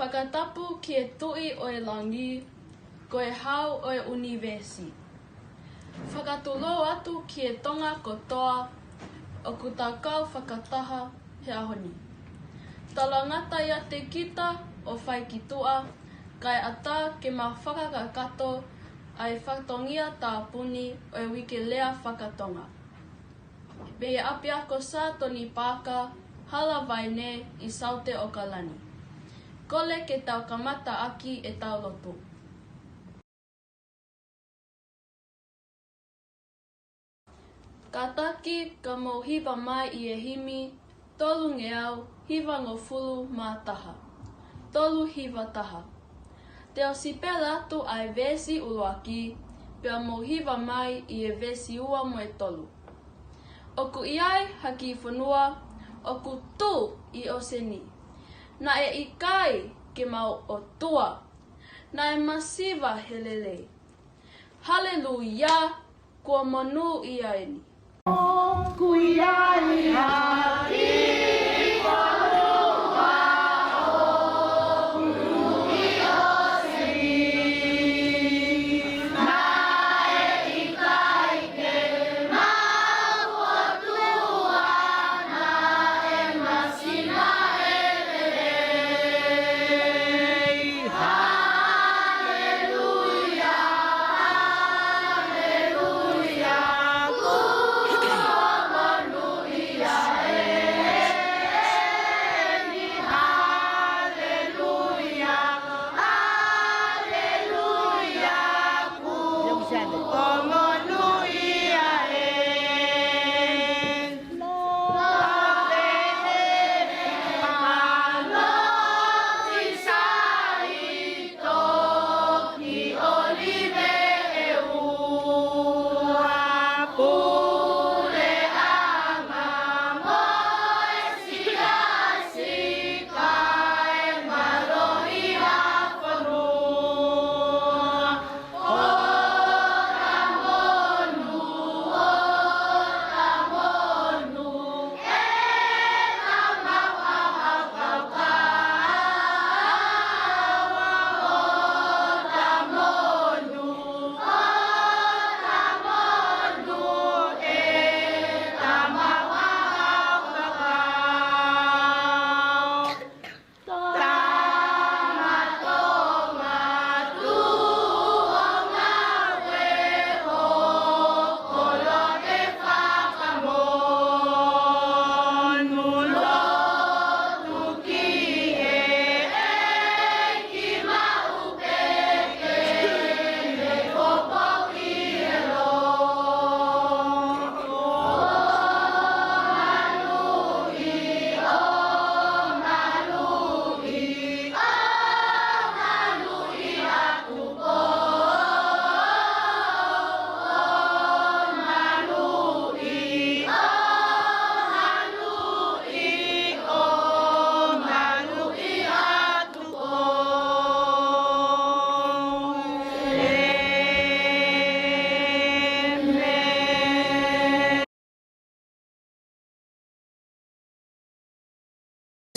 Whakatapu ki e tui o e langi, ko e hau o e univesi. Whakatulo atu ki e tonga kotoa, o ku tākau whakataha he ahoni. Tala ngata ia te kita o whai ki tua, kai ata ke ma whakakakato ai whatongia tā puni o e wike lea whakatonga. Me e api ako sā toni pāka, hala vaine i saute o kalani. Kole ke tau kamata aki e tau lotu. Ka taki ka mo hiva mai i e himi, tolu ngeau, hiva ngō fulu mā taha. Tolu hiva taha. Te o sipela atu ai vesi uluaki, pia mo hiva mai i e vesi ua mo e tolu. Oku iai haki I whanua, oku tū I oseni. Na e ikai ke mau o tua, na e masiva helele. Haleluia, kua manu ia eni. Kuia ia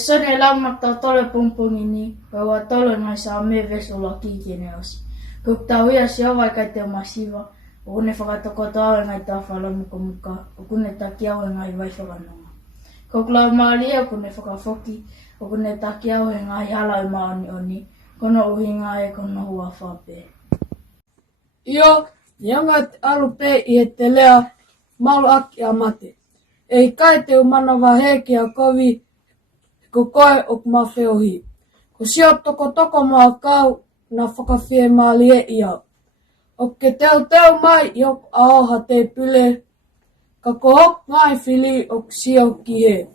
Sone lammatta tole pumpungini, wa tole ngai sa me vesola kikine osi. Kuk tau ia si awai kai te masiva, okune whakatoko tau ngai ta whala muka, okune taki au ngai vai whakanonga. Kuk lau maali okune whakafoki, okune taki au ngai halai maani oni, kono uhi ngai kono hua whape. Io, ianga te alupe I he te lea malu aki a mate. Ei kai te umanawa heki a kovi, ko koe o kumawheohi. Ko sio toko maa kau na whakawhie maali e iau. O ke teo mai I ok aoha te pile, ka ko hok ngai whili o sio ki he.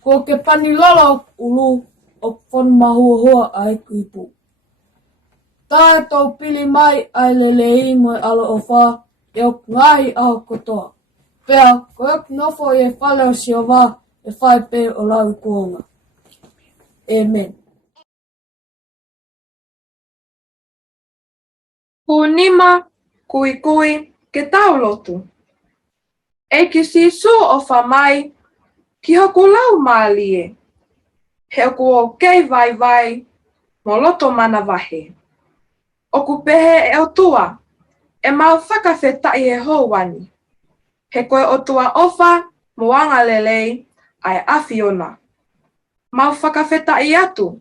Ko ke pani lolo ulu o whon mahua ai kuipu. Tae tau pili mai ai lelei mo alo o wha e ok ngai au kotoa. Pea, ko ok nofo e whale o sio wā e whai pe o lau kuonga. Amen. Kunima kui ke taulotu. Eiki si so o whamai ki hoku lau mālie. He oku o kei vai mo loto mana wahe. Oku pehe e otua, e mau whakawhetai he houwani. He koe otua ofa moanga lelei ai awhiona. Mau whakawhetai atu,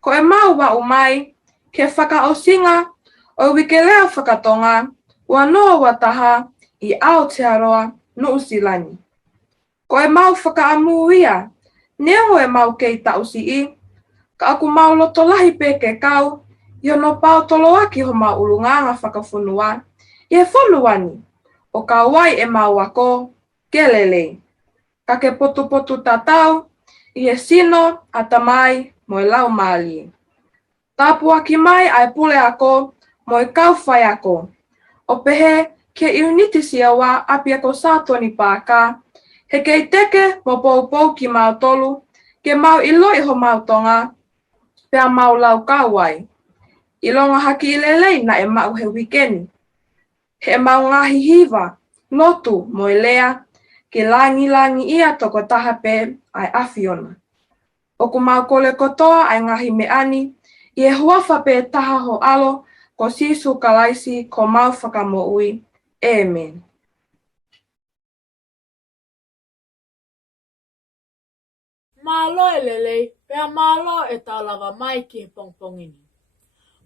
ko e mau wa umai ke whakaosinga o wikelea whakatonga ua noa wataha I Aotearoa Nuusilani. Ko e mau whakaamuia, neongo e mau kei tausi I, ka aku mau loto lahi pe ke kau, io no pao toloaki ho mau ulunganga whakawhunua, I he whonuani, o ka wai e mau ako, kelele. Ka ke potu tatau, I he sino atamai mo e lau mali. Tāpua ki mai ai pule ako, mo e kau whai ako. O pehe, ke iunitisia wa api ako sātoni pāka, he kei teke mo pou ki mau tolu, ke mau ilo ho mau tonga, pea mau lau kawai. Ilonga haki ilelei na e mau he wikeni. He mau ngahi hiva, notu mo lea, ke langi ia toko taha pe ai awhiona. Oku mau kole kotoa ai ngahi me ani, I e huafa pe taha ho alo, ko sisu kalaisi ko mau whakamoui. Amen. Malo e lelei, pea malo e tālawa mai ki he pongpongini.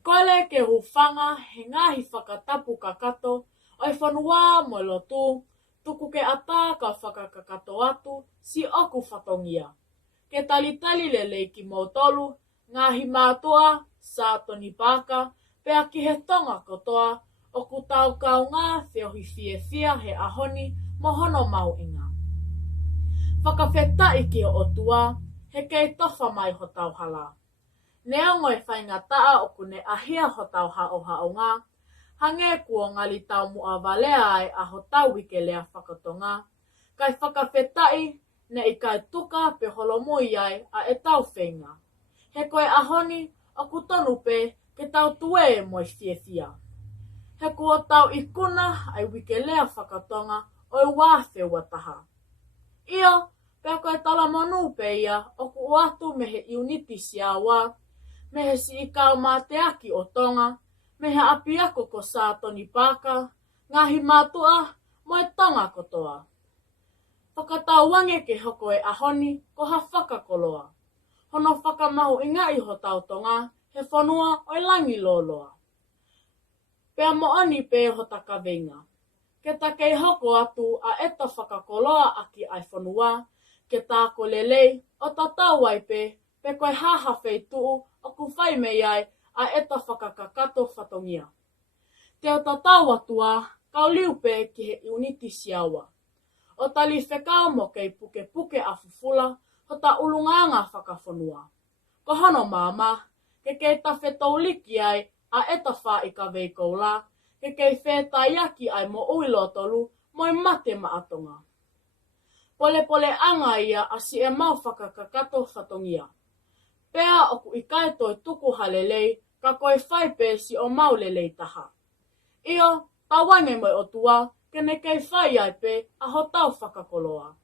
Kole ke hufanga he ngahi whakatapu kakato, o e whanua mo lotu, tuku ke ata ka whakakakato atu, si oku whatongia. Ke talitali lelei ki mautolu, ngahi mātua, sātoni pāka, pea ki he tonga kotoa, o ku tau kaunga whiohi fia he ahoni mohono mau inga. Whakawhetai ki o otua, he kei tofa mai ho tauhala. Neongo e whainga taa o kune ahia ho tau hao ngā, hange kua ngali tau mua walea ai a ho tau wike lea whakatonga, kai whakawhetai ne I kai tuka pe holomui ai a e tau whenga. He koe ahoni o kutonu pe ke tau tue moi fia. He kua tau ikuna ai wike lea whakatonga o e wāwhe wataha. Io, pea koe tala monu pe ia o ku uatu me he iuniti siawa, me he si ikau mā te aki o tonga, me he apiako ko sātoni pāka, ngahi mātua mo e tonga kotoa. Whakatau wange ke hoko e ahoni ko ha whakakoloa. Hono whakamahu inga I ho tau tonga, he whanua o e langi loloa. Pea mo ani pe ho takawenga. Ke takei hoko atu a eta whakakoloa aki ai whanua, ke tāko lelei o tatau ai pe koe haha wheituu o ku whai mei ai a eta whakakakato whatongia. Te o tatau atua, kau liu pe ki he iuniti siawa. O tali whekau mo kei puke a fufula, ho ta ulunganga whakawhanua. Ko hono māma, ke kei ta whetauliki ai a eta wha I ka veikou la, ke kei whetaiaki ai mo uilotolu mo I mate maatonga. Pole anga ia a si e mau whakakakato whatongia. Pea oku I kai toi tuku halelei, ka koe whaipe si o mau lelei taha. Io, tawange moi o tua, ke ne kei whai ai pe a ho tau whakakoloa.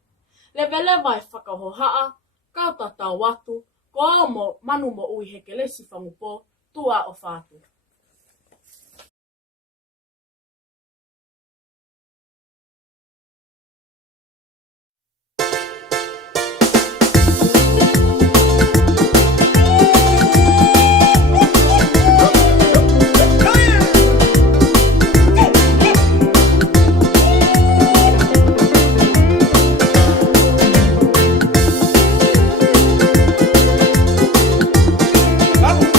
Lewelewa e whakahohaa, kauta tau watu, ko au mo manu mo ui heke lesi whangupo, tua o whātu. Vamos!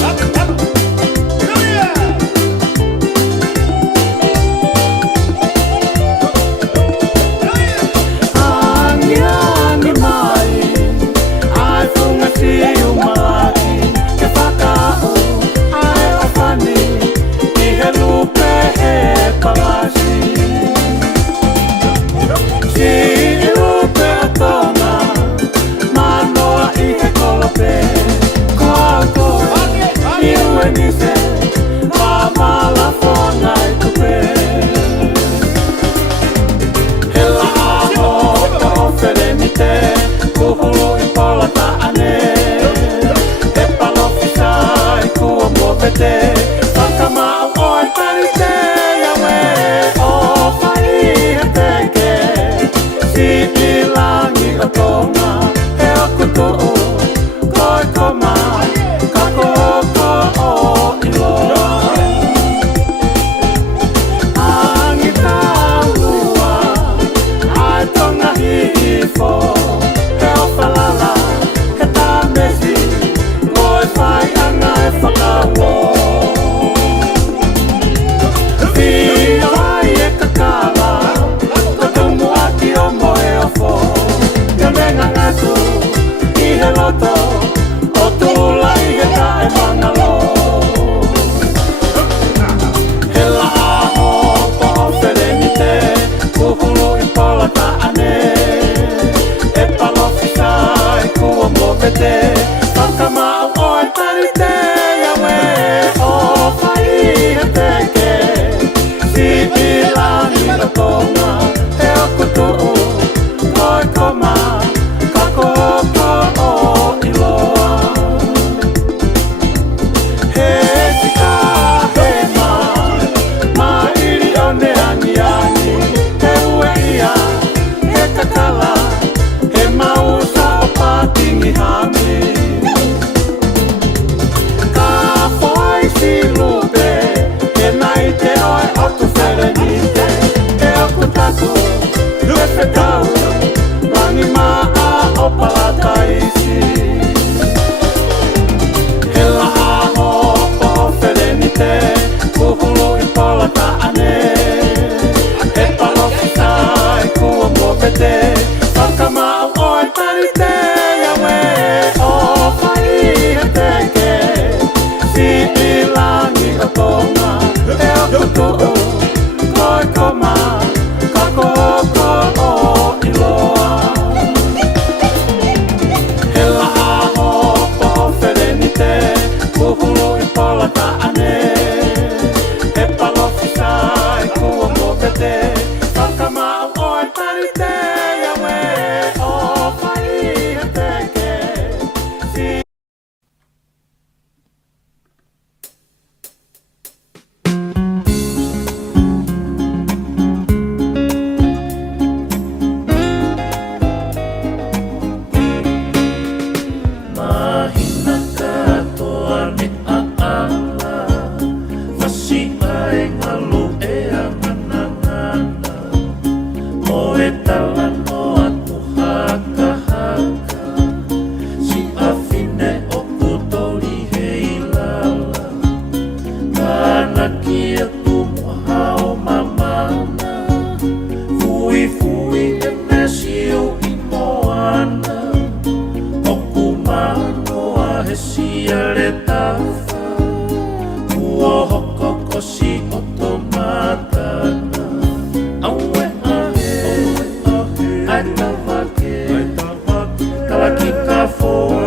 Talaki kafoa,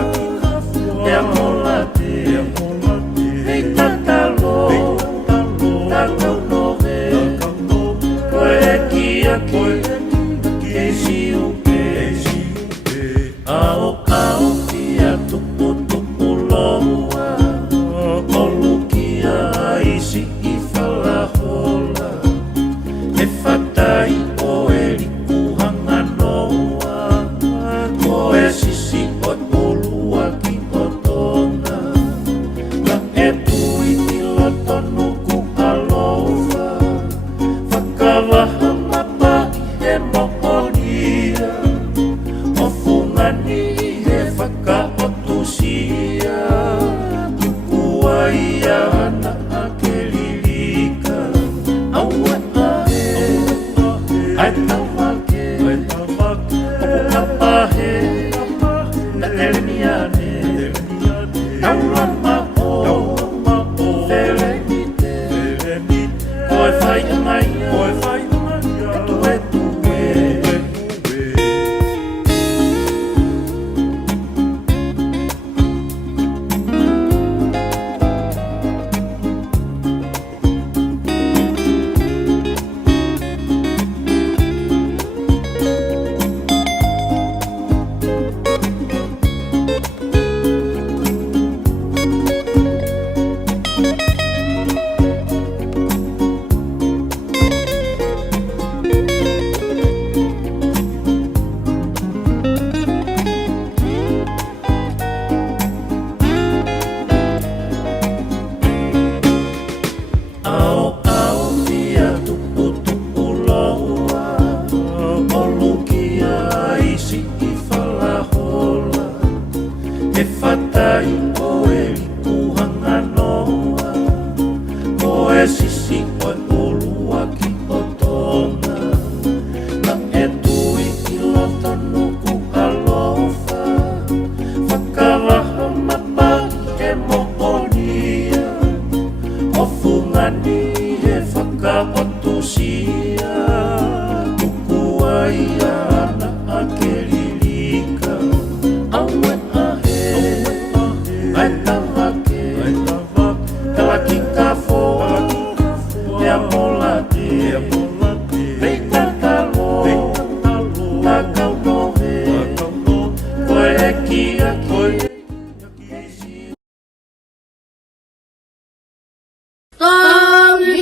e mola te, hei tatalo, takau nohe, koe kia ke siuke, ao ia tupu loa, olukia isi I whalahola, e whatai o e likuhanga noa, koe sisi o olua ki o tonga, ka e tui I loto nuku alofa, whakawaha mapa I he mohonia, o fungani he whakaotusia, tukua ia ana ake lilika, aue ahe, ai tawake, o kapahe, na elemiane, taulama o, felemite, koe whai angai, katu e tuke.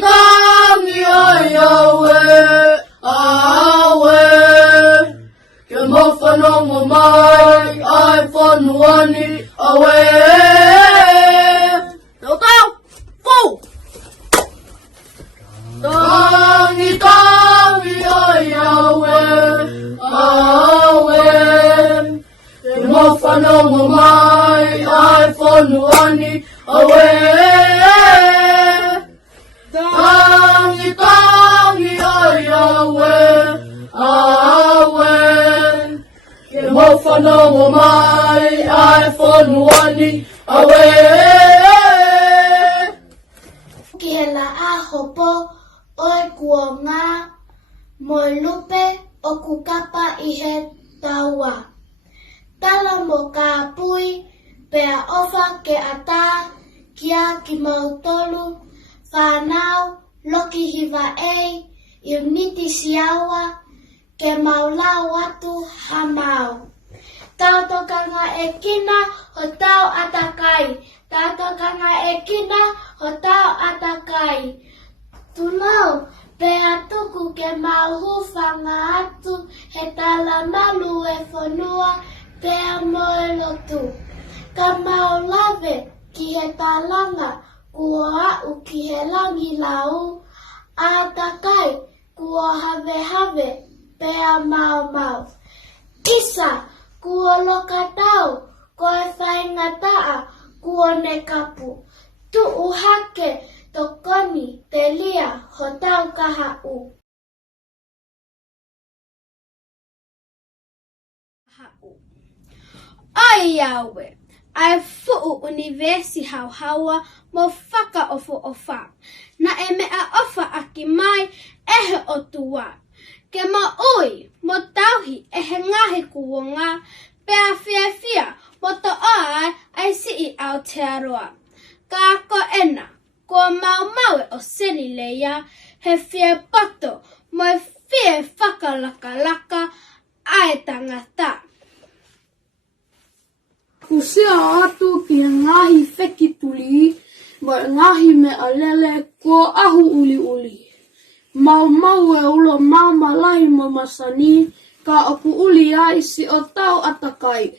Tangi ai awe, awe, ke mawhanonga mai, ai whanuani, awe. Tau tau, fou! Tangi ai awe, awe, ke mawhanonga mai, ai whanuani, awe. Tangi ai awe, awe, ke mawhanonga mai, ai whanuani, awe. Ki he la a hopo, oe kua ngā, mo lupe o ku kapa I he taua. Tala mo ka pui, pea ofa ke ata, kia ki mautolu, whanau, loki hiwa I uniti siawa, ke maulau atu hamau. Tautokanga e kina, ho tau atakai. Tautokanga e kina, ho tau atakai. Tunau, pea tuku ke mauhu whanga atu, he tala malu e whanua, pea moe lotu. Ka maulave ki he talanga, kua au ki he langi lau, atakai, kua have, pea mau. Isa, kua loka tau, koe whainga taa, kua ne kapu. Tu uhake, tokoni, te lia, ho tau kaha u. Ai awe, ai fuu universi hauhaua mo whaka ofa. Na e mea ofa aki mai ehe o tua. Ke mo ui, mo tauhi ehe ngahe kuonga, pea fia moto ai si Aotearoa. Ka ko ena, ko mau o seni leia, he fie pato, mo fie whakalaka ai tangata. Kusia atu ki ngahi wheki tuli, mo ngahi me alele ko ahu uli. Mau e ulo malahi mo masani, ka oku uli ai si o tau atakai.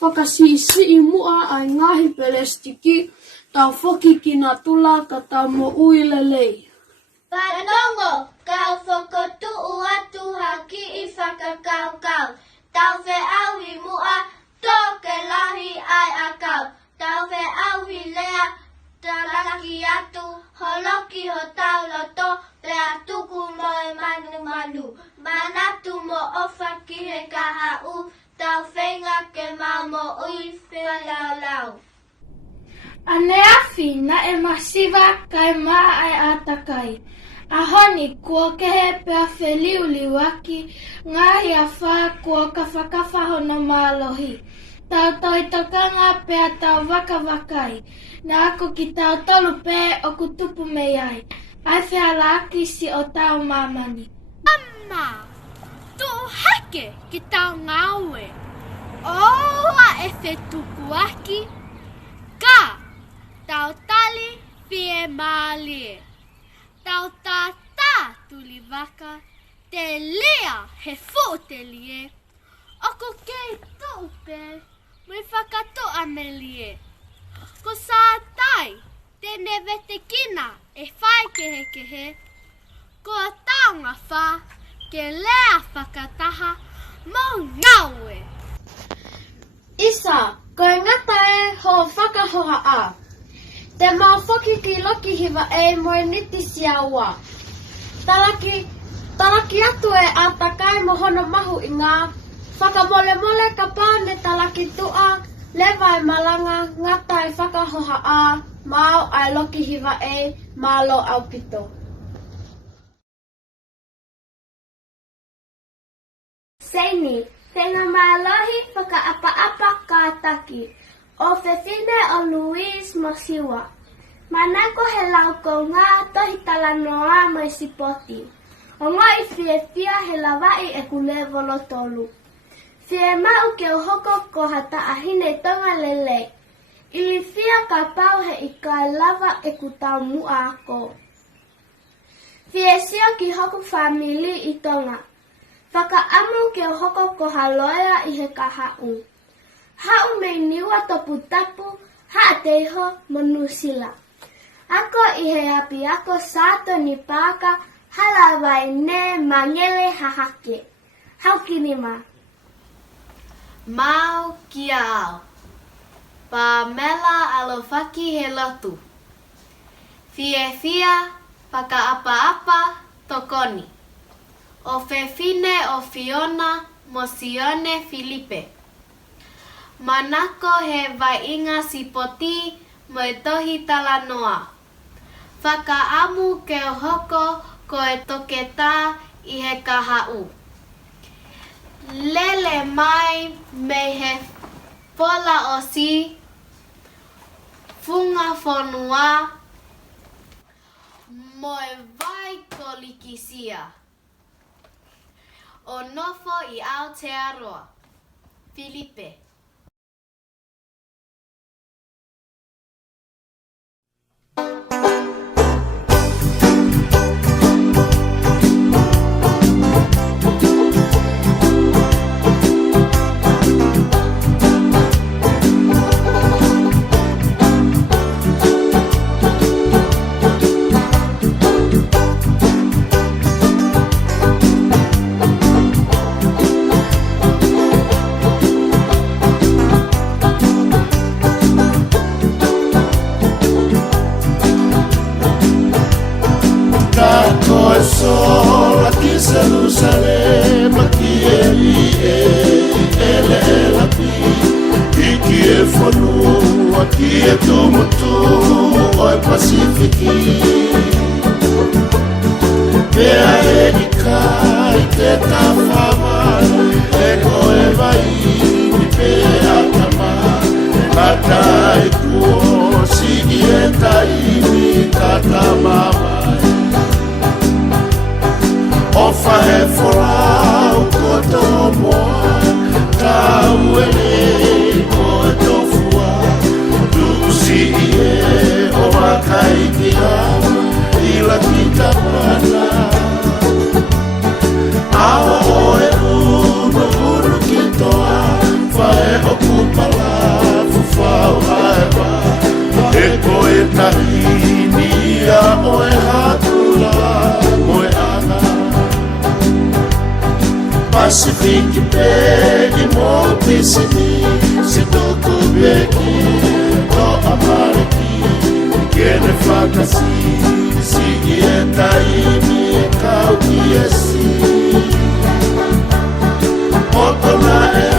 Whakasi mua ai ngahi pelestiki, tau whoki ki na tula ka tau mo uilelei. Whanongo, kau whakotuu atu haki I whakakau. Tau whe auhi mua, tō ke lahi ai akau. Tau whe auhi lea, talaki atu, holoki ho tau loto, pea tuku moe manu. Manatu mo ofa ki he kahau, tau whenga ke mau mo ui whelau. Ane afi na e masiva kai maa ai atakai. Ahoni kua kehe pea wheliuliu aki, ngahi a wha kua kawhakawha hono mālohi. Tau toi tokanga pea tau wakawakai. Na ako ki tau tolu pe o kutupu mei ai. Ai whea laki si o tau mamani. Amma, tu hake ki tau ngaue. Oa e whetuku aki. Ka, tau tali fie maalie. Tau tata tuli waka, te lea he fo te lie. Oko kei tau pe, mui whakato amelie. Ko sa tai, tene vete kina e whai kehe. Ko a taonga wha, ke lea whakataha, mo ngaue. Isa, koe ngata e ho whakahoha a. Te mau whoki ki loki hiwa e moe niti siaua. Talaki atu e a takai mohono mahu I ngā. Whakamole ka pāne talaki tua, lewa e malanga, ngata e whakahoha a, mau ai loki hiwa e, malo au pito. Seini, whenga mālohi whakaapa-apa ka taki. O Fefine o Luis Mosiwa. Manako he lauko ngā tohi talanoa mai sipoti. O ngā I fia he lawai e kule volotolu. Fie mau ke hoko ko hata ahine tonga lele. Ili fia ka pau he ika lava e kutau mua ako. Fie sio ki hoko famili I tonga. Whaka amu ke hoko ko haloea I he kahau. Hau mei niwa topu tapu, haa teiho monusila. Ako I he api ako sato ni paka, halawai ne mangele hahake. Hau kinima. Mau kia au. Pa mela alofaki he lotu. Fia, paka apa tokoni. O Fefine o Fiona, Mosione Filipe. Manako he vainga sipoti mo tohi talanoa. Whakaamu ke hoko ko e toketa I he kahau. Lele mai me he pola osi, funga fonua, moe vai kolikisia. O nofo I Aotearoa. Filipe. Sol aqui Jerusalém, aqui ele aqui, e que é fonu, aqui é tumultu, oi Pacifique. Pea edica, e teta fama, ego vai, moa Kauele o e tofua Tusi e o wakaikia Ila kita mana Aho o e unu kitoa Fae o kupala fufau haewa E koe tahinia o e hatula moe ana Pacific pegi mo pisini Si toko beki to amareki Kene fakasi si e taimi e kau kiesi Moto na e a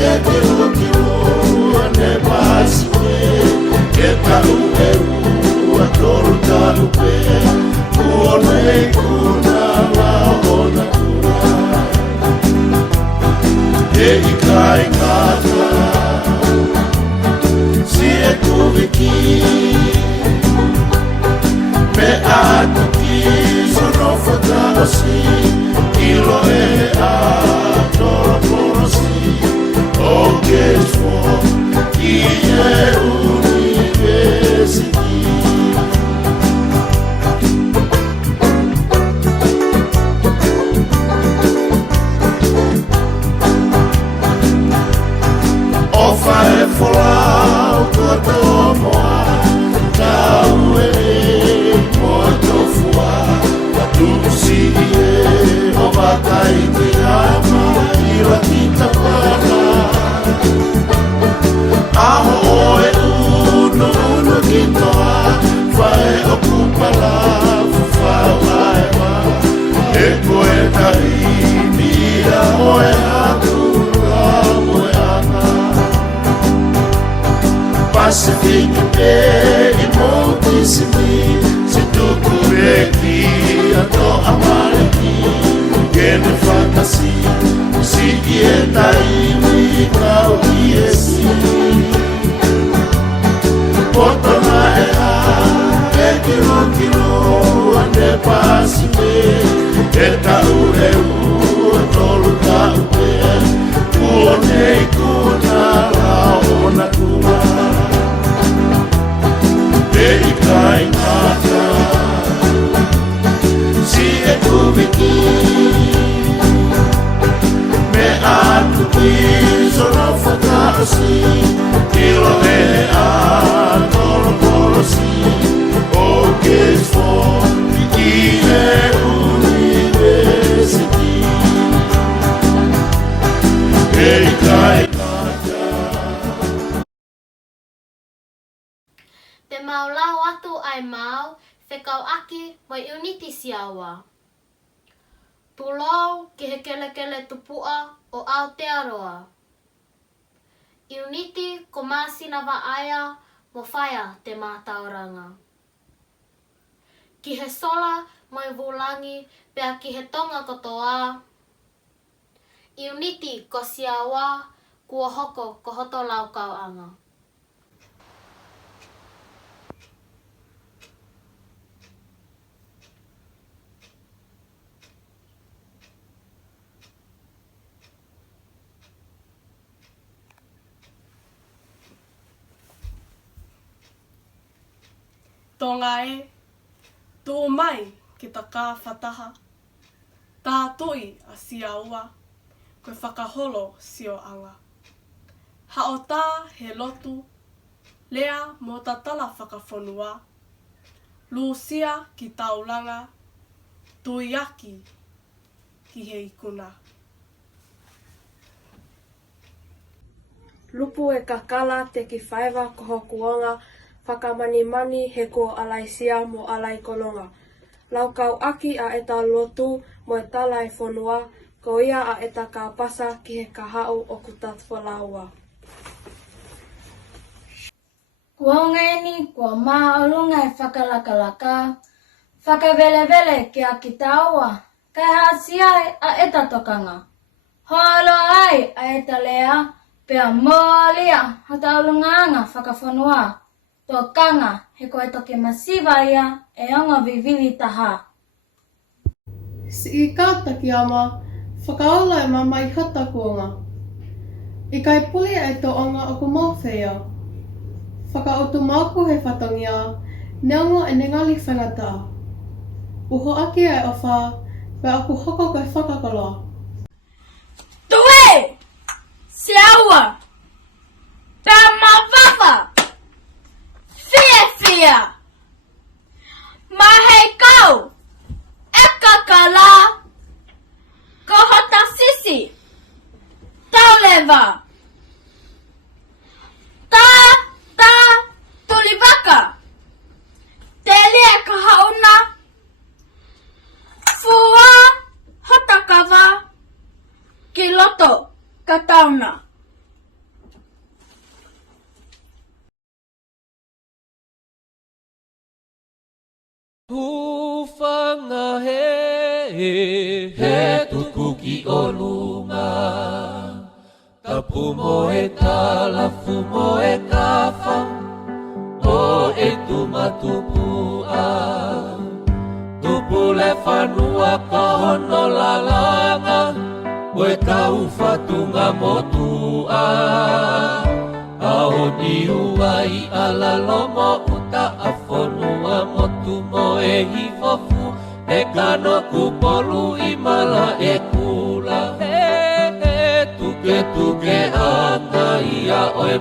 e kilo ane pasime E tau e ua toru tau pe Uone kuna la ona kuna E ikai kata Si e kuviki Me atuki sono fataosi Ilo e a toro porosi O che suo Chi è university O fare folau koto moa Tau e moto fua Tusi e o wakai te ama Ila kita pana Aho o e unu kitoa Fae o kupala fufau aewa E koe tahinia o e hatura moe ana Pacific pe i motisimi Si tuku reki ato amareki Kene fakasi Si e taimi kau iesi Poto na e a E kilo ane pasime E tau e ua tolu tau pe Uone kuna la ona kuna E ikai ngata Si e kubiki Me atuki sono fatasi Ilo e a tolo polosi O che fo Ki e university E ikai ngata Te mau lau atu ai mau, whekau aki mai uniti siawa. Tulau ki he kelekele tupua o Aotearoa. Uniti ko masina wa aya mo whaia te mātauranga. Ki he sola mai vulangi pea ki he tonga kotoa. Uniti ko siawa kua hoko ko hoto laukau anga. Tonga e, tō mai ki ta kā whataha. Tā toi a siaua, koe whakaholo sio anga. Hao tā he lotu, lea mō ta tala whakawhonua. Lucia ki taulanga, tuiaki ki he ikuna. Lupu e kakala te ki whaiwa koho kuonga, whakamani he ko alaisia mo alai kolonga. Laukau aki a eta lotu mo e talai whonua, ko ia a eta ka pasa ki he kahau o kutat whalaua. Kua ongaini, kua maaolunga e whakalakalaka, whakavelevele ki a ki taua, kai haasia a eta tokanga. Hoalo ai a eta lea, pea moalia hata olungaanga whakawhanua. Tō kanga he koe toke masiva ia e onga vivivi taha. Si I kātaki ama, Whakaola e mamai hata kuonga. I kai puli e to onga o ku mawhea. Whakaotu mauku he whatongia, neongo e ningali whangata. Uho aki e ofa, pe aku hoko kai whakakoloa. Tue! Siaua! Tamavava! Fia! Mahei kau! Eka kala! Kohota sisi! Tauleva! Ta! Tulibaka! Telia kahauna! Fua! Hotakava! Kiloto! Katauna! Hufanga he tuku ki o lunga. Tapumo e talafumo e kafa o e tumatupua. Tupule fanua ka hono lalanga o e tau fatunga motua. Aoni uai ala lomo uta afonua motu mo e hifofu e kano kupolu imala e kula. Tuke anga ia oe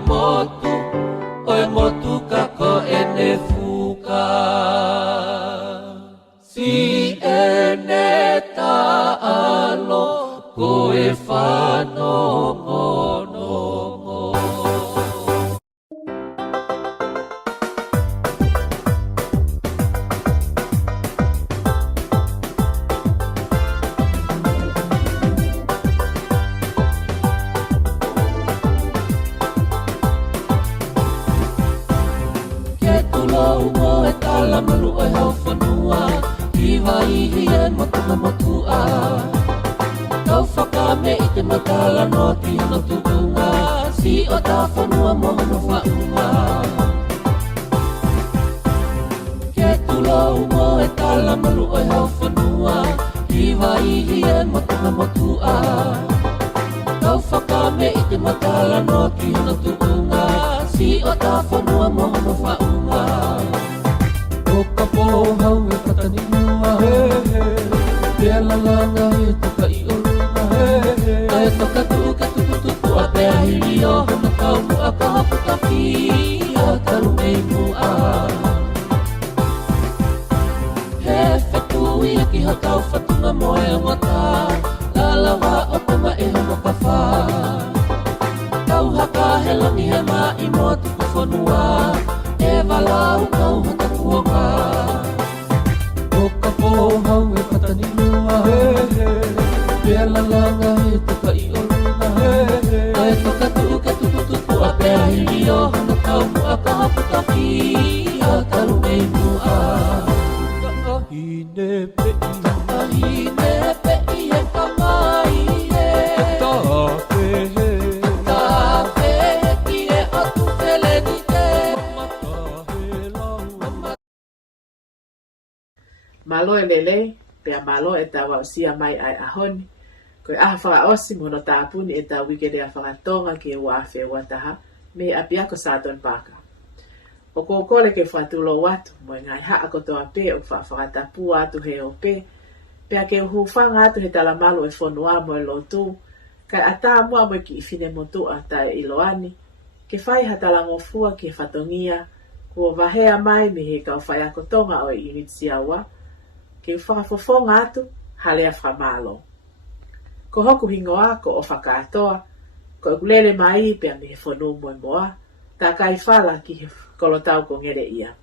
motu kako ene fuka. Si ene taalo koe whanongo. Malu oi hau whanua, Iwa ihi e motunga motua. Kau whakame i te matala no ti hono tukunga, Si o ta whanua mohono whaunga. Ke tulo umo e tala malu oi hau whanua, Iwa ihi e motunga motua. Kau whakame i te matala no ti hono tukunga, Si o ta whanua mohono whaunga. O ka pohau e katanimua, Pea lalanga e toka i olunga, Ae toka tuka tupu a pea hiri o hono kau mua ka hapu ka pia taru mei mua. He whetui e ki hatau whatunga moe o ngata, Lalawa o tama e hono ka wha. Kau haka he langi he mai mo tuku whanua, E walau kau hata kuonga. O ka pohau e katanimua, Pea lalanga e toka i olunga, Ae toka tuka tupu a pea hiri o hono kau mua ka hapu ka pia taru mei mua. Tahine pei e ka mai e, Tape ki e o tu feleni te. Malo e lele, pea malo e tawa o sia mai ai ahoni. Koe aha whakaosi mono tāpuni e tā wikere a whakatonga ki e wafe wataha, me apiako sāton pāka. O kōkole ke whatulo watu, mo ngai haa kotoa pē o whakatapu atu he o pē, pea ke uhufanga atu he tala malo e whonua mo e lotu, kai ata mua mo ki i whine motua tae iloani, ke whai hatalango fua ki e whatongia, kua wahea mai me he kau whai akotonga o e initiawa, ke whakafofonga atu, halea whamalo. Ko hoku hingoa ko o whakaatoa, ko e kulele mai pia me he whonu moe moa, tā kai whala ki he kolotau ko ngere ia.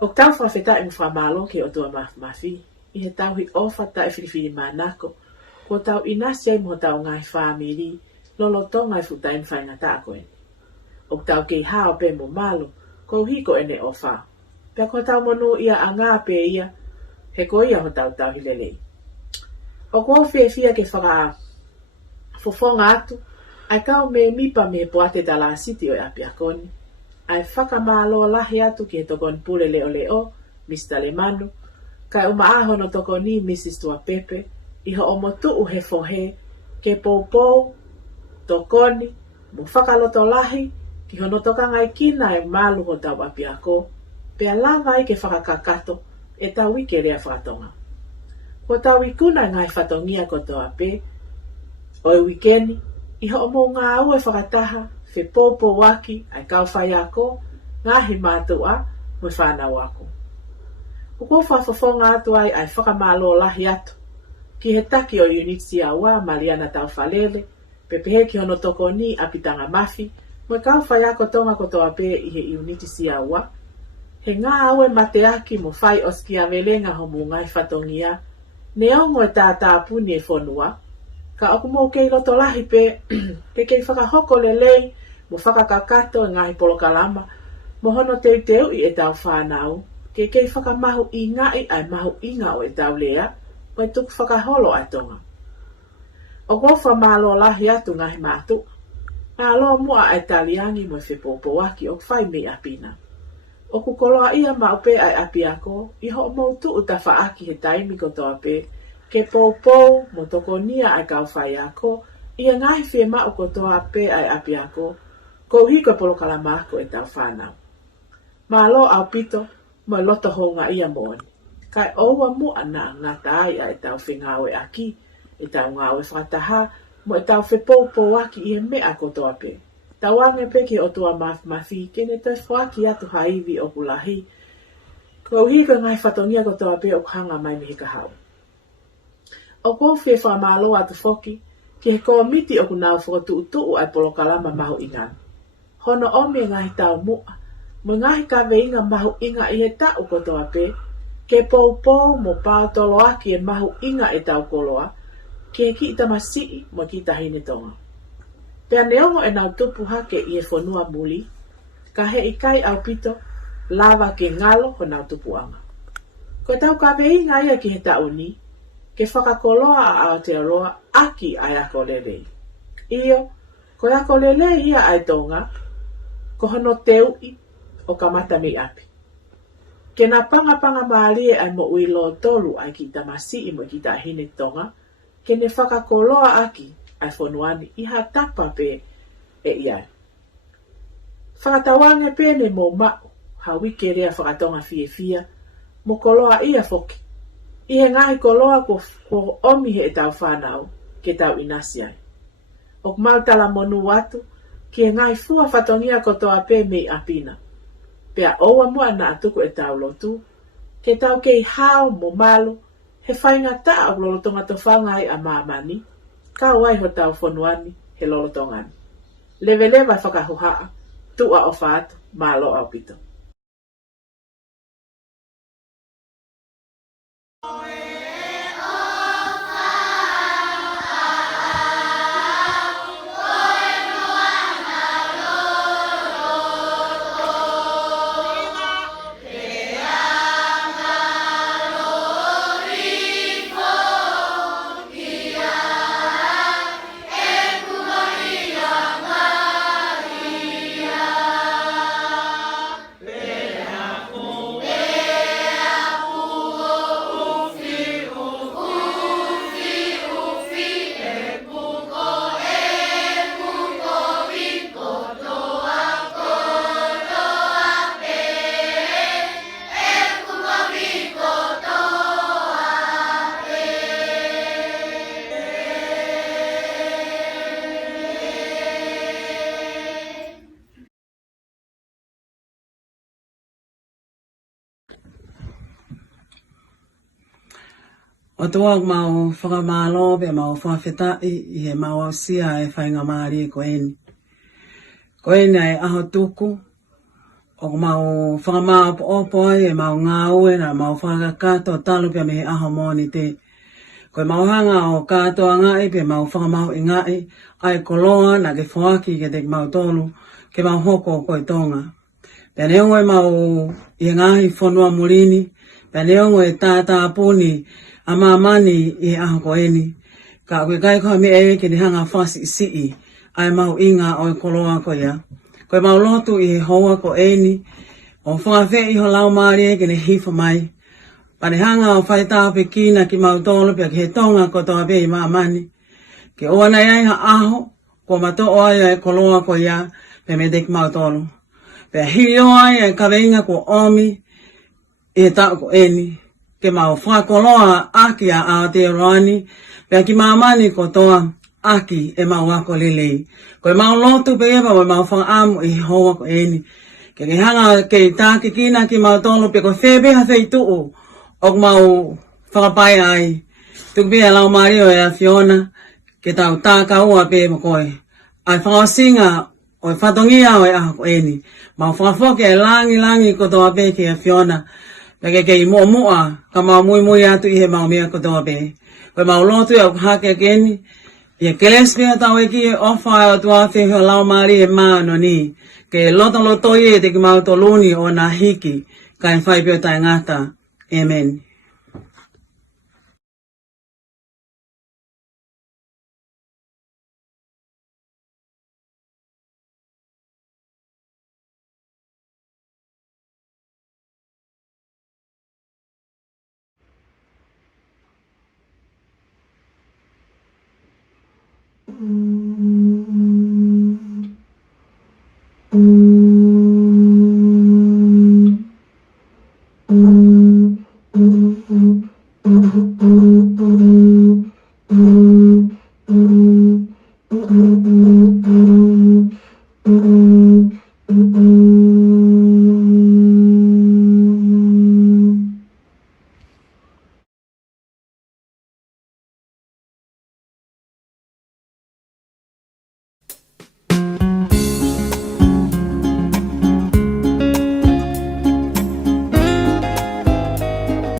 O tau whawheta i mwhamalo ke o tua mafi, i he tau hi ofa ta e whiriwhiri manako, ko tau inasi ai mo tau ngai whamiri, lolo tonga e futai mwhainga tā koe. O tau kei hao pe mo malo, ko hiko ene ofa. Pea ko tau monu ia a ngā pe ia, he ko ia ho tau hi lelei. O kua fia ke whaka fofonga atu, ai kau me mipa me poate tala siti o e apiakoni, ai whaka malo lahi atu ki he tokon pule leo leo, Mr. Lemanu, kai uma aho no tokoni Mrs. Tua Pepe, iho o motu he fohe ke poupou, tokoni, mo whakaloto lahi, ki hono toka ngai kina e malu ho tau api ako, pea lava ai ke whakakakato e tau ike rea whakatonga. Ko tau ikuna ngai whatongia ko toa pe, o e wikeni, iho o mo ngā au e whakataha, fe popo waki ai kau whai ako, ngahi mātua mo whanau ako. Kuko whawhawhonga atu ai whakamalo lahi atu, ki he taki o unitsi awa Mariana tau whalele, pepehe ki hono toko ni apitanga mafi, mo kau whai ako tonga ko toa pe i he unitsi awa, he ngā aue mateaki mo whai oski a velenga ho mu ngai whatongia, ne ongo e tātāpuni e whonua, ka oku mou kei loto lahi pe, ke kei whakahoko lelei, mo whakakakato e ngahi polokalama, mo hono teu i e tau whanau, ke kei whakamahu i ngai ai mahu inga o e tau lea, o e tuku whakaholo ai tonga. O gofa malo lahi atu ngahi mātu, alo mua ai taliangi mo e whepopo waki o whai me apina. O kukoloa ia maupe ai api ako, iho mou tuu ta whaaki he taimi ko toa pe, ke poupou mo toko nia ai kau whai ako, ia ngahi whie mau ko toa pe ai api ako, ko hiko polokalama ako e tau whanau. Malo au pito, mo loto honga ia moani. Kai oua mua na ngata ai ai tau whengawe aki, e tau ngawe whataha, mo e tau whepoupo waki ia mea ko toa pe. Tawange peke o tua mafi, kene te whaki atu haivi o kulahi. Ko hika ngai whatongia ko toa pe o hanga mai me hika hau. O kou whi whamalo atu foki, ki he komiti o kunau whakatu ai polokalama mahu ingan. Hono ome ngahi tau mua, mo ngahi ka veinga mahu inga i he tau ko toa pe, ke poupou mo pao tolo aki e mahu inga e tau koloa, ki he ki itamasi mo ki tahine tonga. Pea neongo e nau tupu hake i e whanua muli, ka he ikai au pito, lava ke ngalo ho nau tupu anga. Ko tau ka veinga ia ki he tau ni, ke whakakoloa a Aotearoa aki ai ako lelei. Iyo, ko ako lelei ia ai tonga, ko hono teu i o kamata mi api. Ke na panga maalie ai mo uilo tolu ai ki tamasi i mo ki tahine tonga, ke ne whakakoloa aki ai whanuani iha tapa pe e iai. Whakatawange pene mo mau, hawike rea whakatonga fia, mo koloa ia foki. Ihe ngai koloa ko omi he tau whanau, ke tau inasi ai. Ok mau tala monu watu, ki ngai fua whatongia ko toa pe mei apina. Pea oua mua na atuku e tau lotu, ke tau kei hao mo malu, he whainga taa o lolotonga to whangai a maamani, ka wai ho tau whanuani he lolotongani. Leveleva whakahuhaa, tua o whaatu, malo au pito. O toa mau whakamalo pe mau whawhetai i he mau au sia e whainga maari ko eni. Ko eni ai aho tuku, o mau whakamao po opo e mau ngāue na mau whakakato talu pe me he aho mōni te. Ko mau hanga o katoa ngai pe mau whakamao i ngai ai koloa na ke whaki ke te mau tolu ke mau hoko ko i tonga. Pe neongo e mau i ngahi whanua murini, pe neongo e tātā puni a mamani i aho ko eni. Ka koe kai koe me e ke ni hanga whasi isi ai mau inga o e koloa ko ia. Koe mau lotu i he hoa ko eni. O whawhe i ho lau maari e ke ni hifa mai. Parehanga o whaitao pe kina ki mautolo pe ke tonga ko toa pe i mamani. Ke oana iai ha aho, ko mato o ai e koloa ko ia pe me dek mautolo. Pe hi o ai e kaweinga ko omi e tau ko eni. Ke mau whakoloa aki a Aotearoani, pe ki mamani ko toa aki e mau ako lelei. Ko e mau lotu pe ewa mau whaamu i hoa ko eni. Ke ke hanga ke i tāke kina ki mautolo pe ko whebe ha wheituu. O mau whakapai ai. Tuk pia lau Mario e a Fiona. Ke tau tāka ua pe mo koe. Ai whakasinga o e whatongia o e aha ko eni. Mau whakafoke e langi ko toa pe ke a Fiona. Peke ke i mua ka mau mui atu i he mau mea ko toa pe. Koe mau lotu e au hake keni. Ia kelespia tau e ki e ofa o tua whewhi o lau Mario e maa no ni. Ke loto i e te ki mau toluni o na hiki. Ka e whaipio tai ngata. Amen. Mm-hmm.